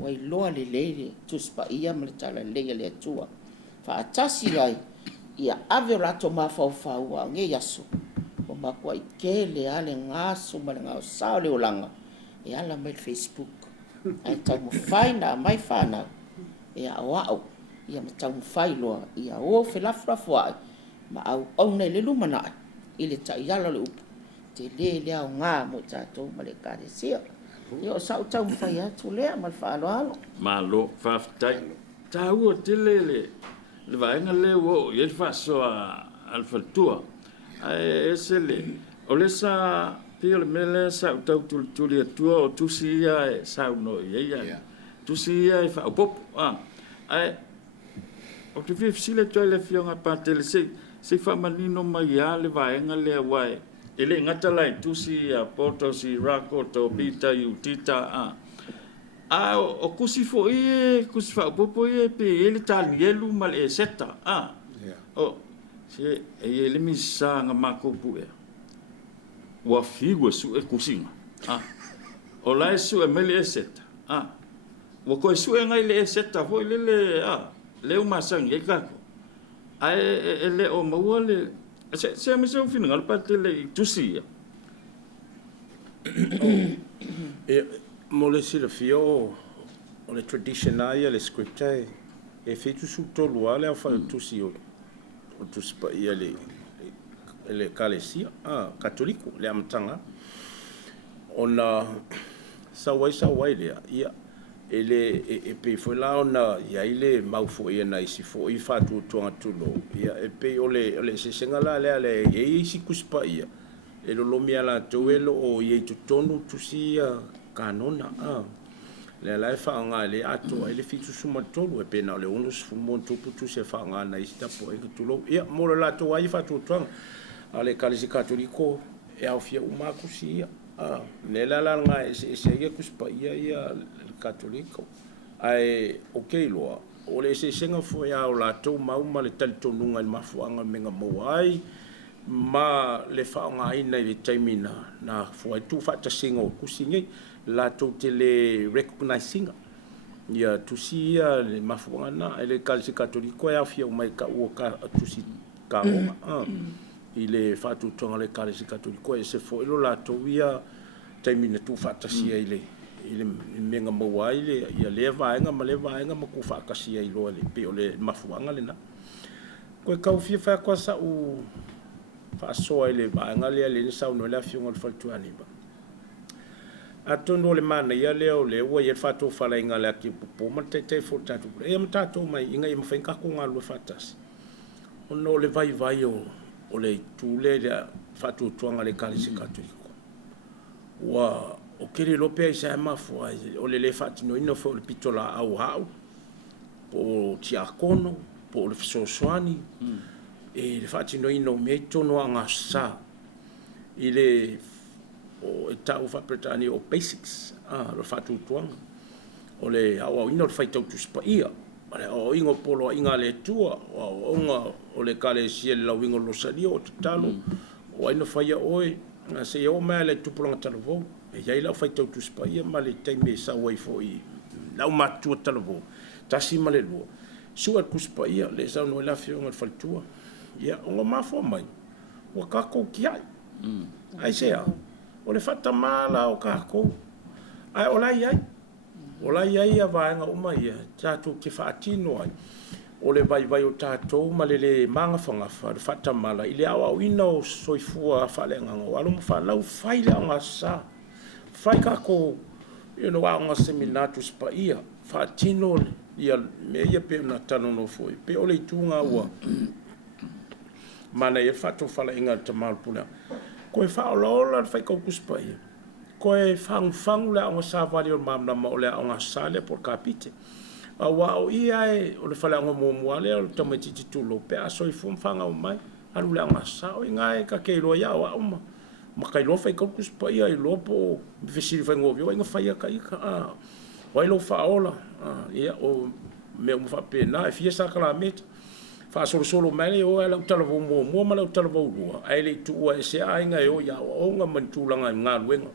wai loa le tuspa ia mletala le tua fa atasi lai ia ave rato mafau wa nge yaso o makwa ikele ale ngaso ma nga sa le olanga e ala mai Facebook ai tau mo faina mai fana ia wao ia tau mo failo ia o felafrafua ma au nei le lumana ile ta yala le upu te le au nga mo tato ma le karesia io sa tau mo fai atu le ma falo malo faftai tau te le vaenga le wo ye fa so al fatua ai esele o le sa pile mele sa tau tu le tua o tu si ya sa no ye tu si ya fa pop ai o te fi sile to le fionga pa tele se fa manino mai ya le vaenga le wai ele ngata lai tu si ya poto si rako to bita utita o kusi fo kusi fa popo pe ele tal yelu mal e seta o se ele mi sa nga makopu wa figo su e kusinga o la su e mele e seta wa ko su e ngai le seta fo le le uma sang e ka ele o mawale se me so fina ngal patele tusi mo le sila fio o le traditionaia le scripta e fitu su tolu ale a fa tusi o tuspa ia le kalesia katoliko le amtanga ona sawai le ia ele pe foi la ona ia ile mau fo ia na isi fo i fa tu tonga tulo ia e pe ole se sengala le e isi kuspa ia e lo mia la toelo o ye tu tonu tusia kanona le la fa nga le ato ele fitu suma tolu e pe na le uno fu mon tupu tu se fa nga na ista po e tulo ia mo la to ai fa tu tonga ale kalisi katoliko e au fia uma kusia ne la nga se ye kuspa ia katoliko ai loa o le se senga fo ya o la to mau ma le tal to nunga ma fuanga menga mo ai ma le fa nga ina le taimina na fo tu fa ta singo kusingi la to te le recognizing ya tu si ya le ma fuanga na le kalsi katoliko ya fia mai ka o ka tu si ka ile fa tu tonga le kalsi katoliko e se fo lo la to via taimina tu fa ta si ile menga maua ile ia le vaenga ma ku fa kasia i lo le pe ole mafuanga le na ko ka fia fa ko sa u fa so ile vaenga le sa no la fiunga le faltu ani ba atondo le mana ia le o le wa ia fa to fa la inga le ki po ma te fo tatu e ma tato mai inga i ma fa ko nga lo fatas ono le vai o le tu le fa tu tonga le kalisi katoliko wa o kere lope sa mafu o le fatino ino fo le pitola au po tiakono po le sosoani e le fatino ino me tono anga sa ile o tau fa pretani o basics lo fatu tuanga o le au ino fa tau tu spaia o ingo polo inga le tua o nga o le kale siel la wingo lo sadio o talo o ino fa ya oi na se o mele tu pulanga talo e ia ila fai tau tuspa ia ma le taime sa wai fo i lau matua talavo tasi ma le lua sua kuspa ia le sa no la fionga faltua ia o mafo mai o kako kiai ai sea o le fata mala o kako ai o la ia vaenga uma ia tatu ke faatino ai o le vai o tatou ma le manga fangafa le fata mala ile awa wina o soifua falenga ngo alo mo fa lau fai le anga sa fai kako anga seminatu spa ia faatino ia me ia pe na tano no foi pe o le tunga ua mana ia fatu fala inga tamal pula ko e fa ola fai ko kuspa ia ko e fang la anga sa vali o mamna ma o le anga sale por capite wa o ia o le fala ngo mo ale o tamati titulo pe aso i fum fanga o mai alu la anga sa o inga e ka ke lo ya wa uma ma kai lo fai ko kuspa ia i lopo visi fai ngo vio inga fai ka ika o lo fa ola ia o me mo fa pena e fia sa kala met fa solo mai o ala utala mo ma la utala vo ai le tu e se ainga e o ya o nga mantulanga nga wenga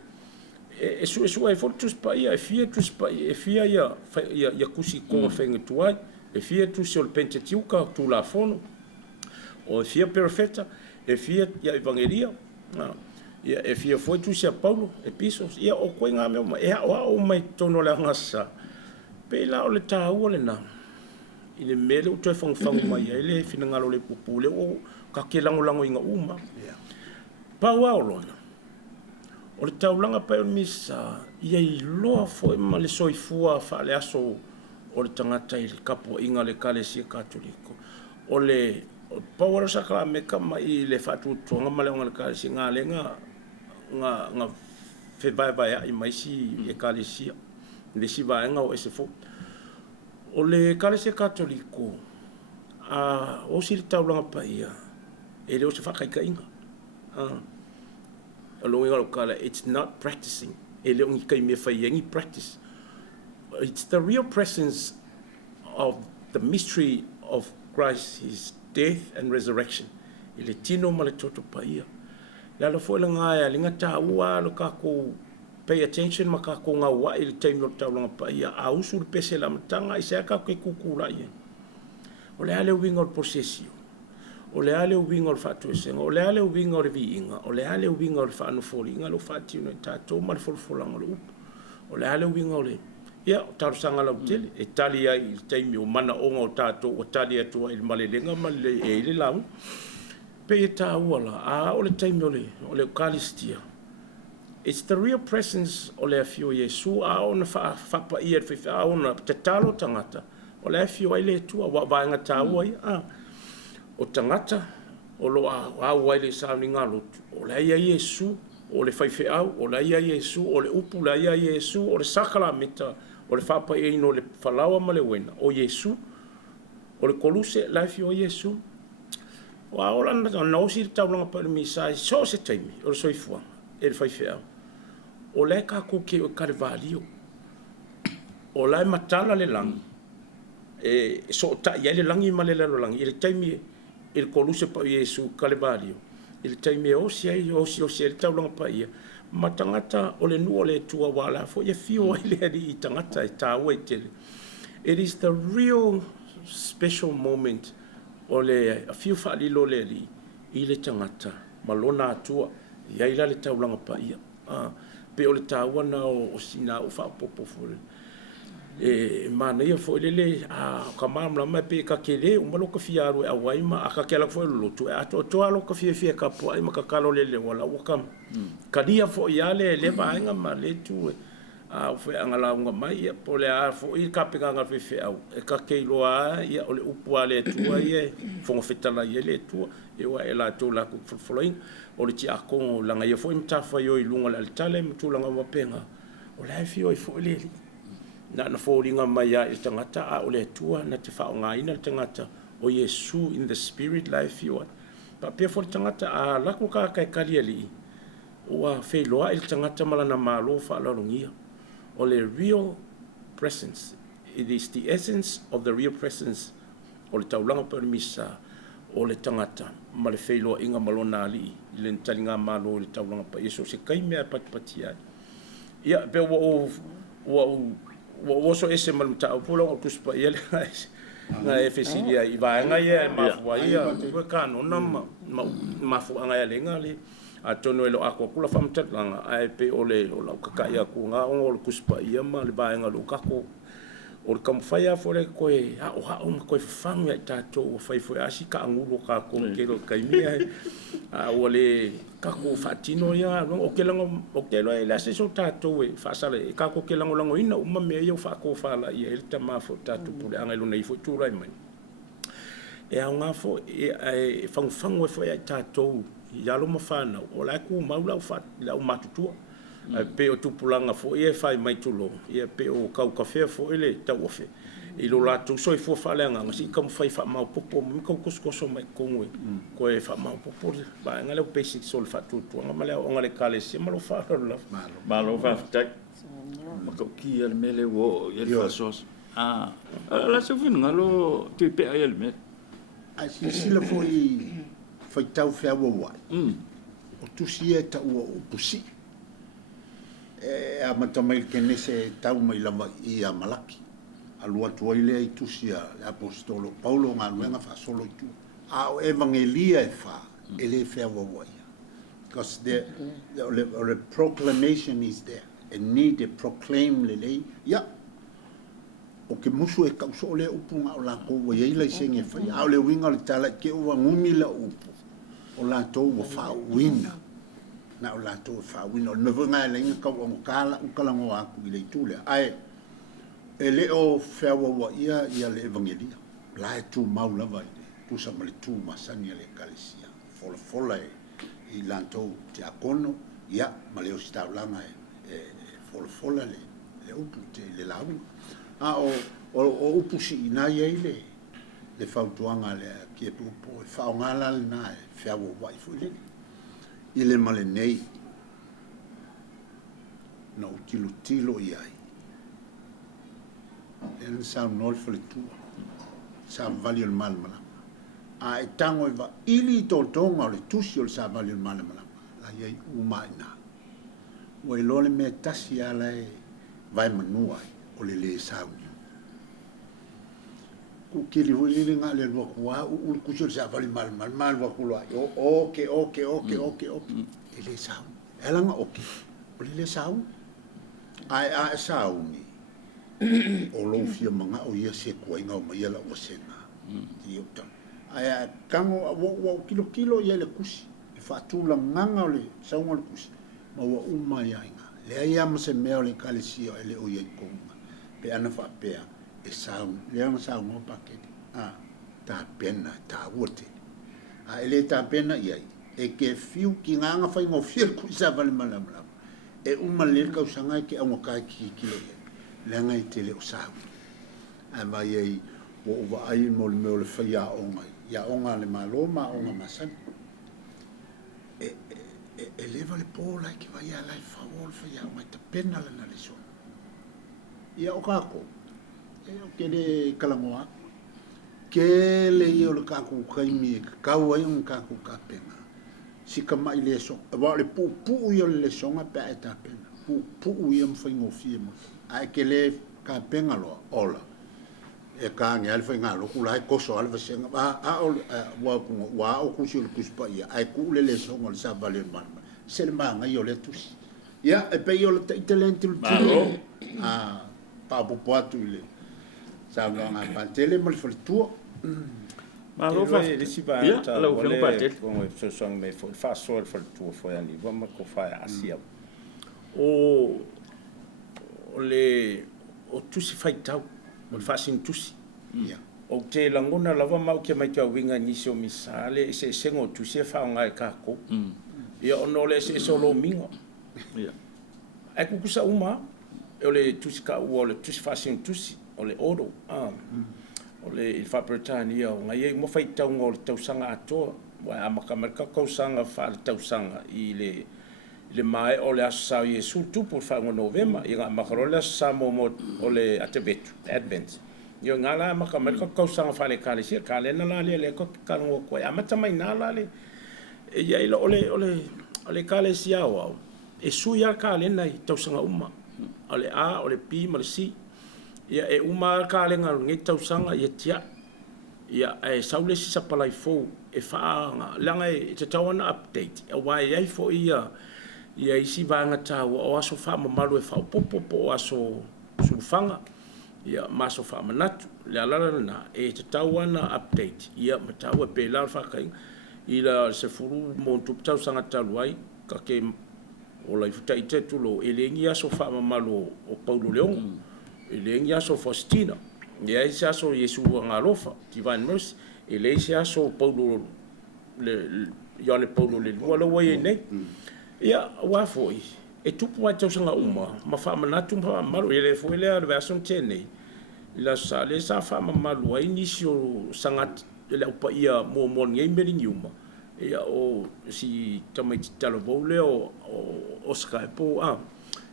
e su e fortus pa ia e fia tus pa e fia ia kusi ko fenga tuai e fia tu sol pentetiuka tu la fono o fia perfetta e fia ia evangelia ia e fia foi tu sia paulo e pisos ia o ko nga me e o mai tono la ngasa pe la o le tau le na ile mele o toi fang mai ele fina ngalo le pupule o ka ke lango inga uma pa wa olona o le taulanga pa misa ia i loa fo ma le soifua fa le aso o le tangata i kapo inga le kalesia katoliko o le power sakrameka mai le fatu tonga ma le nga le kalesia nga le nga fe vai i mai si e kalesia le si vai nga o ese fo o le kalesia katoliko o si le taulanga pa ia e le o se whakaikainga it's not practicing. It's the real presence of the mystery of Christ, his death and resurrection. Ele tino male toto paia. La lo foi nga linga ta ua lo kako pay attention makako nga wa il time lo ta longa paia a usul pese la mtanga isa ka ke kukula ye. Ole ale wingo possessio. O le ale winga o fatu senga o le ale winga o viinga o le ale winga o fa no folinga lo fati no tato mal folfolanga lo o le ale winga o le ia tar sanga la tele italia il taimi o mana o tato o talia to il malelenga male e le lau pe ta wala o le taimi o le kalistia. It's the real presence o le afio Yesu a ona fa pa ia fa ona tatalo tangata o le afio ile tu wa vanga ta o tangata o lo a waile sa ni ngalo o le ia Yesu o le faife au o le ia Yesu o le upu la ia Yesu o le sakala mita o le fapa e no le falawa ma le wena o Yesu o le koluse life o Yesu wa ola na si taulanga pa mi sai so se taimi o le soifua e le faife au o le ka ku ke o Carvalho o la matala le lang e so ta ia le langi ma le langi le taimi il koluse pa Yesu Carvalho il taimi o si il taulanga pa ia matangata o le nu o le tua wala fo ia fio ile di tangata ta wetele. It is the real special moment o le a fio fa li lo le li ile tangata malona tua ia ila le taulanga pa ia pe o le tawana o sina o fa popo fo e mana ia fo lele a kamamla ma pe ka kele o malo ka fiaru a waima a ka kela fo lo tu a to alo ka fie ka po ai ma ka kalo lele wala o kam kadia fo ia le vainga ma le tu a fo angala nga mai ia po le a fo i ka pe nga fe au e ka ke lo a ia o le upu ale tu ia fo fetala ia le tu e wa ela to la ku foloing o le ti a ko la nga ia fo imta fo yo i lunga le tale mtu la nga mapenga o la fio i fo lele na fōringa mai a tangata a ole tua na te whaongaina tangata o Yesu in the spirit life you pa pia fo tangata a lako ka kai kalia li ua whailoa il tangata malana malo whaalalongia o le real presence. It is the essence of the real presence o le taulanga permisa o le tangata ma le whailoa inga malona ali i le talinga malo o le taulanga pa Yesu se kai mea patipati ai ia pe wo so ese mal ta pulo o kuspa yele na efesilia i va nga ye ma wa ia ko kano na ma fu nga ya lenga le a tono elo ako kula fam tatlanga ai pe ole o la ka ia ku nga o kuspa ia ma le ba nga lu ka ko o kam faya fore ko e a o ko fang ya tato o fai fo asi ka ngulu ka ko ke lo kai mia a ole ka ko fatino ya o ke lango o ke lo la se so tato e fa sale ka ko ke lango lango ina o me yo fa ko fa la ia el tama fo tato pure anga lo nei fo tura mai e a nga fo e fang o fo ya tato ya lo mafana o la ku maula fa la o matutua pe o tupulanga fo e fai mai tulo e pe o kau kafe fo ele tau ofe i lo la tu soi fo fale nga si kam fai fa mau popo mi kau kuskoso mai kongwe ko e fa mau popo ba nga le basic sol fa tu nga male o nga le kale si malo fa la malo fa tak ma ko ki el mele wo el fa sos la se fin nga lo tu pe el me a si le fo i fai tau fe wo wa o tu si e ta o pusi a matamai kene se tau mai lama i a malaki a lua tuaile i tusia apostolo Paulo ngā nuenga fa solo i tu a o evangelia e fa ele fea wawaia because the proclamation is there and need to proclaim lele ya o ke musu e kauso o le upu ngā o la kou wa yeila i senge fai a o le winga le tala ke uwa ngumi la upu o la tou wa fa wina na o la to fa wino no vanga le nga ka o kala o kala ngo aku ile tule ai ele o fa wa ia le evangelia la tu maula vai tu sa mali tu masani le kalesia fola i lanto te akono ia male o sta langa fola le upu te le lawu o upu si ina ile le fautuanga le ki pu po fa ngala na fa wa fu le ile male nei no tilo iai en sa nol fle tu sa vali el mal mala a tango va ili tonga le tusi sa vali el mal mala la iai umaina o lo le metasi ala vai manua o le sa ku kili wili nga le lo kwa u ku sa vali mal wa ku lo okay ele sa elanga okay le sa ai sa ni o lo fia manga o ia se ko inga o ia la o senga ti o tan ai kango wo kilo ia le kusi e fa tu la nganga le sa ngol kusi ma wa umma ia inga le ia ma se me o le kalisia ele o ia ko pe ana fa pe e sa le ama sa mo pakete ta pena ta wote ele ta pena ia e ke fiu ki nganga fa ngo fir ku sa vale malamala e uma le ka usanga ke amo ka ki kilo le nga i tele usa a mai ai wo va ai mo le fa ya onga le maloma onga masan e leva le pola ke vai ala fa vol fa ya mai ta pena la na le so ia o ka ko e o ke de kalangoa ke le io le ka ku kai mi ka wa un ka ku ka pena si ka mai le so va le pu io le so nga pa ta pena pu io mo fa ngo fi mo ai ke le ka penga lo ola e ka nge alfa nga lo ku lai ko so alfa se nga wa o ku si ku spa ia ai ku le so ngol sa vale man se le ma nga io le tusi ia e pe io le talento pa po atu ile sa nga pa tele mo le tuo ma lo fa le si va ta lo le come so song me fa so for tuo fo ya ni va ko fa asia o tusi fai tau o le fasin tusi o te langona lava mau ke mai ka winga ni so misale se sengo tusi fa nga ka ko ia ono le se solo mingo ai ku kusa uma o le tusi ka o le tusi fasin tusi o le odo o le il fa Britania o nga ye mo fai tau ngol tau sanga ato wa amaka merka ko sanga fa tau sanga i le mai o le asa Yesu tu por fa novema i nga makarola samo mo o le advent yo nga la maka merka ko sanga fa le kale sir kale na la le ko kalongo ko amata mai na la le e ya ilo ole kale sia wa e su ya kale na tau sanga umma ole a ole pi ma si ia e uma ka le ngal ngai tau sanga ia tia ia e saule si sapalai fo e fa langa e te tawana update e wai ai fo ia isi vanga tau o aso fa malu e fa popo aso sulfanga ia maso fa manatu le ala na e te tawana update ia matau e pela fa kai ila se furu mo tu tau sanga taluai ka ke o la futa i te tulo e le ngia so fa malu o Paulo Leon e le ngia so Faustina ia isa so Yesu ngalofa Divine Mercy e le isa so Paulo le Ione Paulo le wala wai nei ia wa foi e tupu ai tau sanga uma ma fa manatu ma malu e le foi le version tene la sa le sa fa malu ai nisio sangat le upa ia mo ngai meri uma ia o si tamai talo bole o Oscar po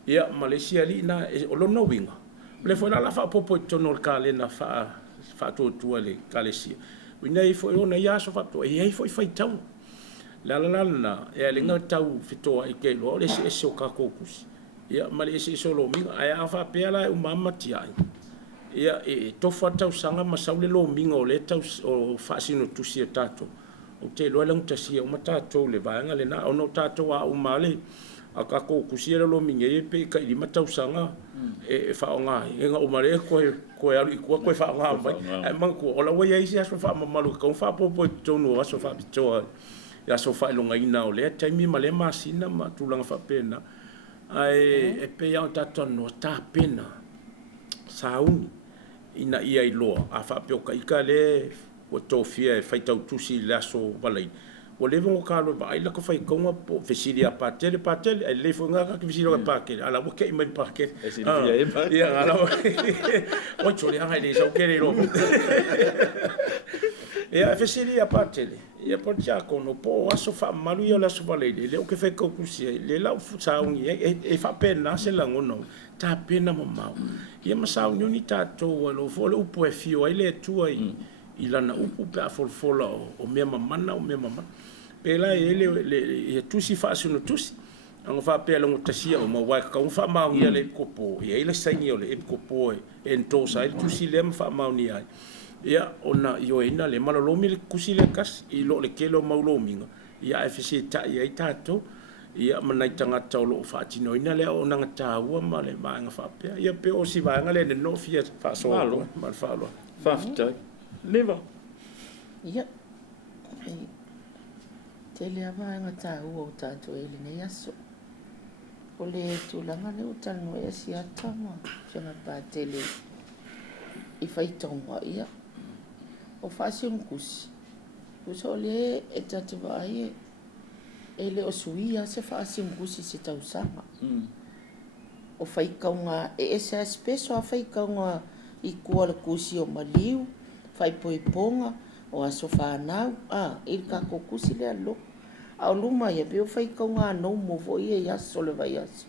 ia Malaysia li na o lo no winga le foi la fa popo tono kale na fa to le kalesia wina i foi ona ia so fa to ia foi fai tau la na e le nga tau fito ai ke lo le se o ka kokus ia Malaysia so lo minga ai fa pela o mama tia ia e to fa tau sanga ma saule lo minga o le tau o fa sino tu si tato o te lo lang tasia o mata to le vanga le na o no tato a o male a ka kokus ia lo minga e pe ka i mata sanga e fa nga e nga o mare ko ali ko fa nga mai man ko o la wa ia sia so fa malu ko fa popo tono so fa bito ya so fa longa ina o le taimi ma le masina ma tulanga fa pena ai e pe ya ta no ta pena sauni ina ia i loa a fa pe o ka le o to fia e fai tau tusi la so balai o le mo ka lo ba ila ko fai ko ma po fesilia patele e le fo nga ka fesilia pa ke ala mo ke i mai pa ke e si fia e pa ia ala o chori anga le so ke le lo ia fesilia patele ia por tia kono po aso fa malu ia la so balai le o ke fai ko kusi le la fu saungi e fa pena se la ngono ta pena mama ia ma saungi ni ta to lo fo lo po e fio ile tu ai ilana upu pe afolfola o mea mamana o mea mamana pela ele e tusi fa sino tusi anga fa pela ngo tasia o ma wa ka fa ma ngia le kopo ia ile saingi o le kopo e ntosa ile tusi le fa ma ni ai ia ona yo ina le malo mi le kusi le kas i lo le kelo ma lo minga ia fc ta ia tato ia manai tanga taulo fa tino ina le ona ngata ua ma le ma nga fa pe ia pe o si va nga le no fia fa so ma fa lo fafta leva ia tele ava nga ta ua o tato ele ne aso o le tulanga le utano e si atama fianga pa tele i fai tonga ia o fasi mkusi kuso le e tatu vai ele o suia se fasi mkusi se tausanga o fai kaunga e esa espeso a fai kaunga i kua le kusi o maliu fai poiponga o aso whanau il ka kusi le alo au luma ia pe o fai kaunga no mo vo ia ia sole vai aso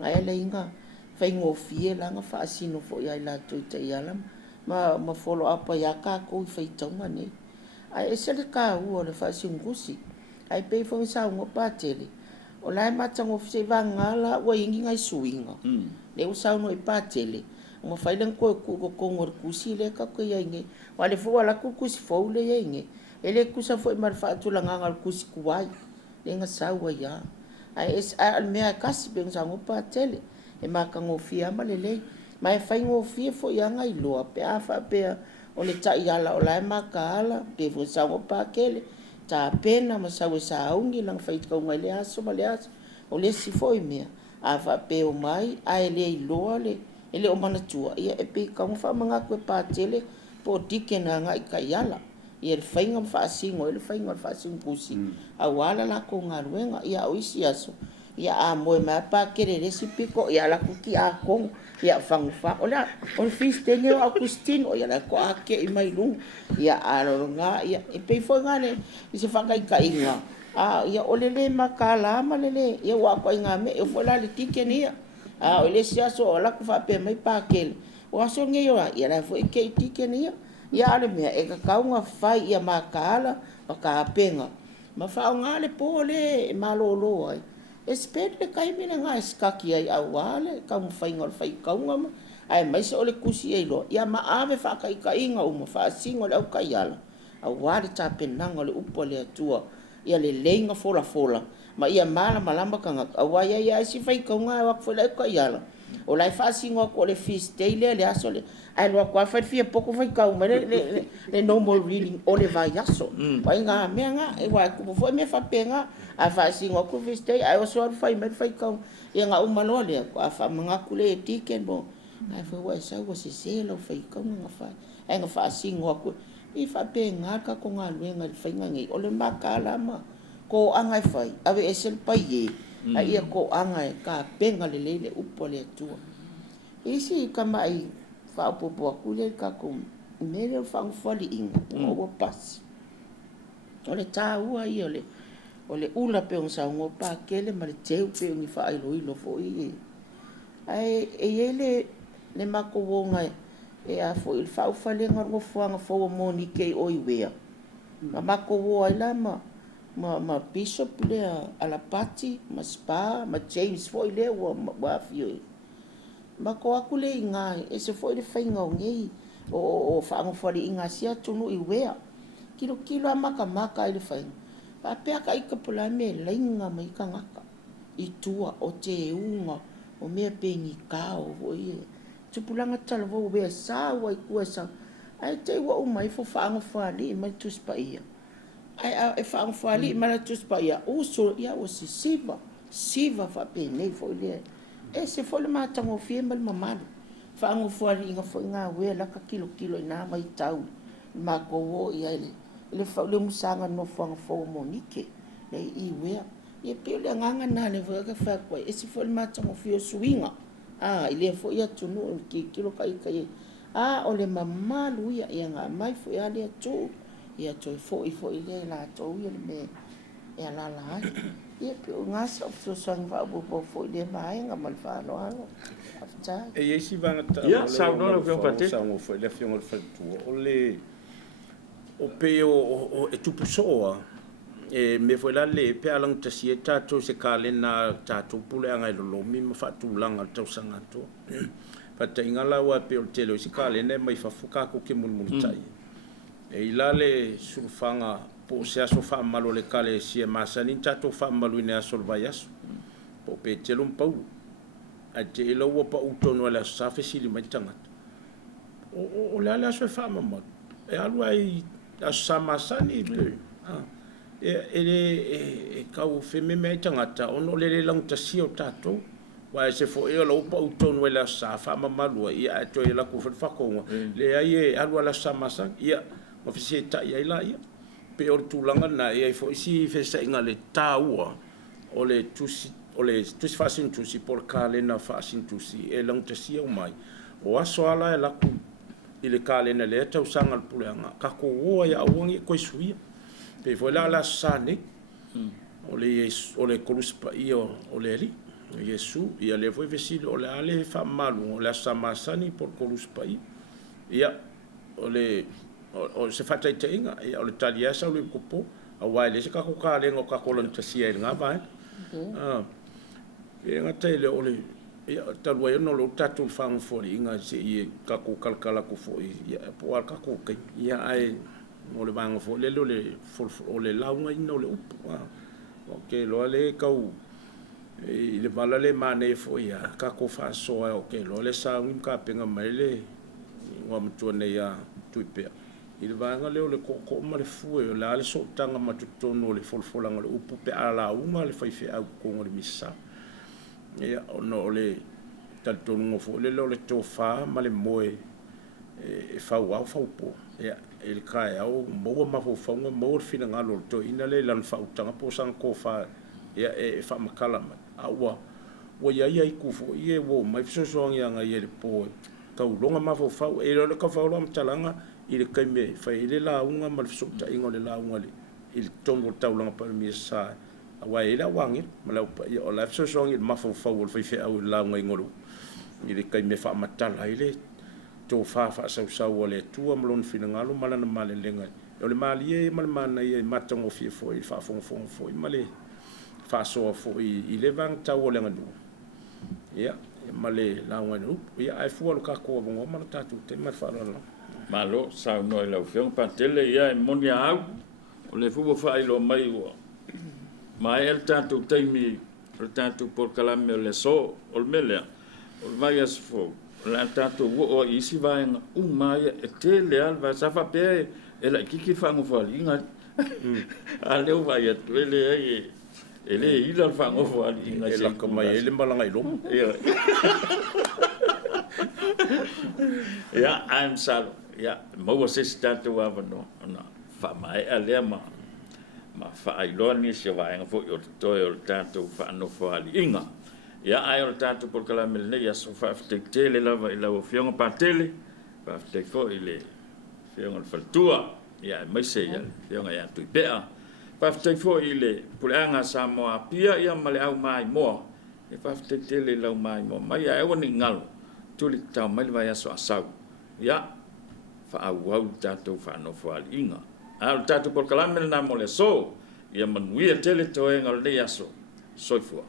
nga ele inga fai ngofie langa faasino fo ia la tuita ia lam ma follow up ya ka ko fai tonga ne ai ese le ka u le faasi ngusi ai pe fo sa ngo patele o lai mata ngo fse vangala wa ingi ngai suinga le usa no i patele mo fai len ko ngor kusi le ka ko ia nge wale fo wala kusi fo le ia nge ele kusa fo mar fa tu langa ngal kusi kuai le nga sa wa ya ai es al me kas be sa ngo patele e ma ka ngo fia ma le mai fai ngo fie fo ia ngai loa pe a fa pe o le ta ia la o lai ma ka ala ke fo sa ngo pa kele ta pena ma sa sa ungi lang fai ka ngai le aso ma le aso o le si foi me a fa pe o mai a ele loa le ele o mana tua ia e pe ka mo fa manga ko pa tele po dikena ngai ka yala ia fai ngam fa singo ele fai ngam fa sing kusi a wala la ko ngaruenga ia o isi aso ia a mo ma pa kere recipe ko ia la kuki a ko ia fang fa ola on fish tene o Agustin o ia la ko a ke i mai lu ia a lo nga ia e pe fo ngane i se fa kai ka inga ia olele makala malele ia wa ko inga me e fo la le tikene ia o le sia so la ku fa pe mai pa kel o aso nge yo ia la fo ke tikene ia ale me e ka kaunga fai ia makala o ka penga ma fa nga le po le malolo ai espere kai mina nga skaki ai awale ka mo fai ngol fai kaunga ai mai se ole kusi e lo ia ma ave fa kai kai nga uma fa singo le au kai ala a wale ta penanga le upo le atua ia le lenga fola fola ma ia mala malamba kanga a waya ia si fai ka nga wa fola kai ala o lai fa singo ko le feast day le aso le ai lo kwa fa fia poko fai ka uma le normal reading o le vai aso wa nga me nga e wa ko fo me fa penga a fa singo ko feast day ai o so fai me fai ka ia nga uma lo le ko fa manga kule tiken bo ai foi wa sa wa se lo fai ka nga fa ai nga fa singo ko i fa penga ka ko nga luenga le fai nga ngi o le makala ma ko anga fai ave esel pai e ai ko anga ka penga le le upo le tu isi kama ai fa popo ku le ka ko mele fa fali in o pas o le ta ua i o le ula pe on sa ngo pa kele ma le teu pe ni fa ai lo fo i ai ele le mako wonga e a fo il fa fale ngo fuanga fo mo ni ke o i wea ma mako wo ai la ma bishop le ala pati ma spa ma James fo ile wa fio ma ko akule inga e se fo ile fainga ngi o fa ngo fali inga sia tunu i wea kilo maka ile fainga pa pe ka ikapula me lenga mai kangaka i tua o te unga o me pe ni kao o ie tupulanga tala vo be sa wa kuesa ai te wa o mai fo fa ngo fali mai tu spaia ai fa ngo fali mai tu spaia o so ia o si siva fa pe nei fo ile e se fo le mata ngo fie mal mamalo fa ngo fali nga fo nga we la ka kilo ina mai tau ma ko wo ia le fa le musanga no fa ngo mo nike le i we e pe le nganga na le vo ka fa ko e se fo le mata ngo fie swinga ile fo ia tunu ki kilo kai o le mamalu ia nga mai fo ia le tu ia to fo ile la to ia me ia la ia pe nga so sang va bo fo ile mai nga mal fa no afta e isi vanga ta ia sa no lo pate sa mo fo le fiong fa tu o pe o e tu pusoa e me foi la le pe alang ta si tato se kale na tato pule anga lo mi ma fa tu langa tau sanga to pa te ngala wa pe o tele si kale ne mai fa fuka ko ke mun tai e ilale surfanga po se aso fa malo le kale si ma sani tato fa malo ne aso vayas po pe tele un pau a te lo wa pa utono la sa fe si li mai tanga o la so fa ma e alwai a sama sani e kau feme me tangata ono le lang ta si o tato wa se fo e lo pa uton wela sa fa mamalu ia to e la ku fa ko le ai e alwa la sama sa ia o fisi ta ia ila ia pe o tulanga na ia fo si fe sa inga le taua o le tusi fa sin tusi por kale na fa sin tusi e lang ta si o mai o aso ala e la ku ile kale na le ta usanga pulenga ka ko o ia wongi ko suia pe foi la sane o le koluspa o le ali Yesu ia le foi vesido o le ale fa malu o le samasani por koluspa ia o le o se fata itenga ia o le taliasa o le kopo a wai le se ka ko ka le ngo ka kolon tasia nga vai e nga tele o le ia talua no lo tatu fang fori inga se ia ka ko kalkala ko foi ia po ka ko ia ai o le vanga fo le o le launga ina o le upu o ke lo le kau i le vala le mane fo ia ka ko fa soa o ke lo le sa un ka penga mai le wa mtu ne ia tuipea i le vanga le o le ko ma le fu e la le so tanga ma tu no le folfolanga le upu pe ala uma le fai fe au ko ngore misa ia no le tal tonu fo le lo le tofa ma le moe e fa wa fa po ia el kai au mo ma fo fonga mo fina ngalo to ina le lan fa utanga po sang ko fa ia e fa makala ma awa wo ia ia ku fo ie wo mai so so nga nga ie po ka longa ma fo fa e lo ka fa lo mtalanga ile kai me fa ile la unga ma so ta ingo le la unga le il tongo taulanga pa mi sa awa ile wangi ma la pa o la so so nga ma fo fa wo fa au la unga ingolo ile kai me fa matala ile to fa sa le tua malon fina ngalo malana male lenga o le mali e mal mana e matango fi fo i fa fo male fa so fo i le vang ta o lenga du ya male la ngani ia ai fu ka ko mo ma tatu te ma fa lo malo sa no la fiong pa tele ia e moni au o le fu fa ilo mai o mai el tanto taimi el tanto por calame le so o mele o vai as fo la tanto o isi vai mai e tele al va sa fa pe e la kiki fa mo fa inga ale o vai e tele ele ila fa mo fa inga e la ka mai ele malanga ilo ya I'm sal ya mo se tanto wa no na fa mai ale ma fa ai lo ni se va en fo yo to yo tanto fa no fa inga ya ai o tanto por kala mel ne ya so fa te tele la va la fiong pa tele pa te fo ile fiong al faltua ya mai se ya fiong ya tu bea pa te fo ile pulanga sa mo apia ya male au mai mo e pa te tele la mai mo mai ya e woni ngal tu li ta mai va ya so asau ya fa au tanto fa no fa inga al tatu por kalamel na mole so ia manuia tele toe ngal le aso soifua